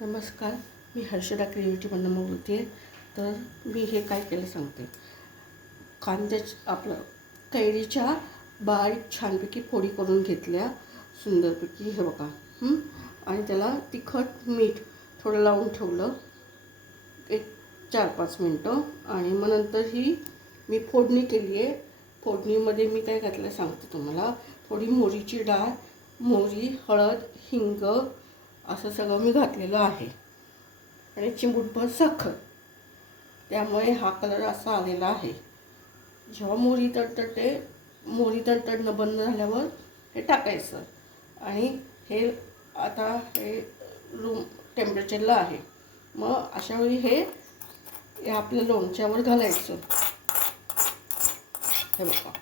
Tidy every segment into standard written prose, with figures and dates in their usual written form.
नमस्कार, मी हर्षदा क्रिएटिव्हमधून बोलते आहे. तर मी हे काय केलं सांगते. आपलं कैरीच्या बारीक छानपैकी फोडी करून घेतल्या सुंदरपैकी, हे बघा. आणि त्याला तिखट मीठ थोडं लावून ठेवलं एक 4-5 मिनटं. आणि मग नंतर ही मी फोडणी केली आहे. फोडणीमध्ये मी काय घातलं सांगते तुम्हाला. थोडी मोहरीची डाळ, मोहरी, हळद, हिंग असं सगळं मी घातलेलं आहे आणि चिमूटभर साखर. त्यामुळे हा कलर असा आलेला आहे. जेव्हा मोहरी तडतडणं बंद झाल्यावर हे टाकायचं. आणि हे आता हे रूम टेम्परेचरला आहे. मग अशावेळी हे आपल्या लोणच्यावर घालायचं. हे बघा.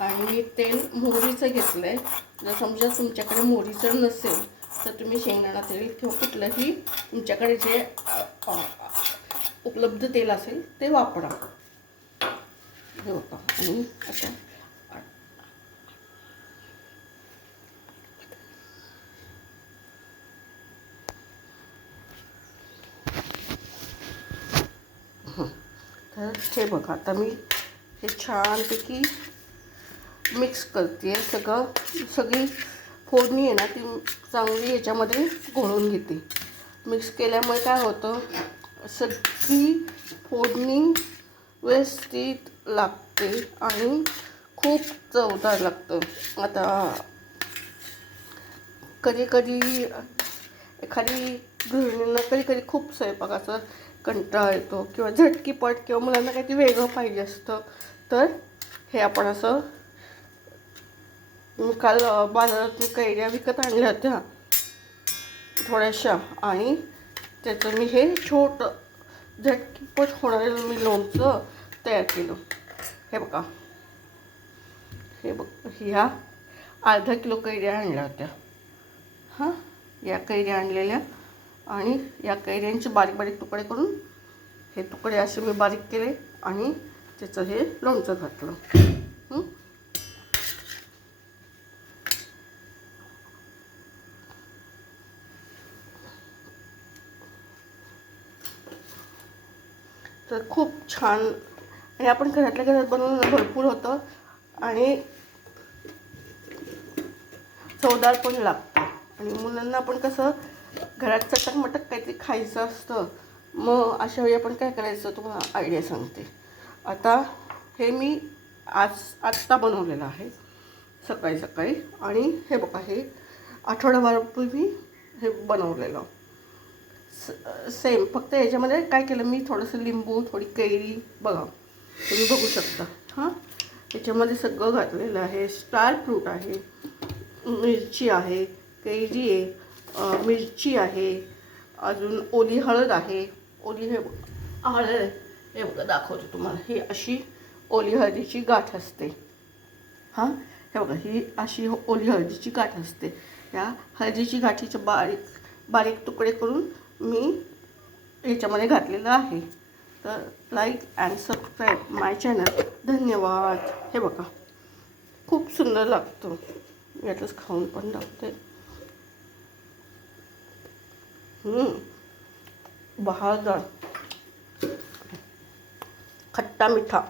आणि मी तेल मोहरीचं घेतलं आहे. जर समजा तुमच्याकडे मोहरीचं नसेल तर तुम्ही शेंगदाणा तेल किंवा कुठलंही तुमच्याकडे जे उपलब्ध तेल असेल ते वापरा. हे बघा. आणि आता तर हे बघा, आता मी हे छानपैकी मिक्स करते. सगळी फोडणी आहे ना ती चांगली याच्यामध्ये घोळून घेते. मिक्स केल्यामुळे काय होतं, सगळी फोडणी व्यवस्थित लागते आणि खूप चवदार लागतं. आता कधी एखादी गृहिणींना कधी खूप स्वयंपाकाचा कंटाळा येतो किंवा झटकीपट किंवा मुलांना काहीतरी वेगळं पाहिजे असतं. तर हे आपण असं, मी काल बाजारातून कैऱ्या विकत आणल्या होत्या थोड्याशा, आणि त्याचं मी हे छोटं झटकीपट होणारं मी लोणचं तयार केलं. हे बघा. ह्या अर्धा किलो कैऱ्या आणल्या होत्या. या कैऱ्या आणलेल्या, आणि या कैऱ्यांचे बारीक बारीक तुकडे करून हे तुकडे असे मी बारीक केले आणि त्याचं हे लोणचं घातलं. तर खूप छान. आणि आपण घरातल्या घरात बनवून भरपूर होतं आणि चवदार पण लागतं. आणि मुलांना आपण कसं घरात चटकमटक काहीतरी खायचं असतं. मग अशा वेळी आपण काय करायचं तुम्हाला आयडिया सांगते. आता हे मी आत्ता बनवलेलं आहे सकाळी. आणि हे बघा, हे आठवडाभरापूर्वी हे बनवलेलं सेम. फक्त याच्यामध्ये काय केलं मी, थोडंसं लिंबू, थोडी कैरी, बघा तुम्ही बघू शकता. याच्यामध्ये सगळं घातलेलं आहे. स्टार फ्रूट आहे, मिरची आहे, कैरी आहे, मिरची आहे, अजून ओली हळद आहे. हळद हे बघा, दाखवते तुम्हाला. ही अशी ओली हळदीची गाठ असते. हे बघा, ही अशी ओली हळदीची गाठ असते. या हळदीची गाठीचे बारीक बारीक तुकडे करून मी याच्यामध्ये घातलेलं आहे. तर like and subscribe my channel. धन्यवाद. हे बघा, खूप सुंदर लागतं. यातच खाऊन पण दाखवते. बहारदार, खट्टा मिठा.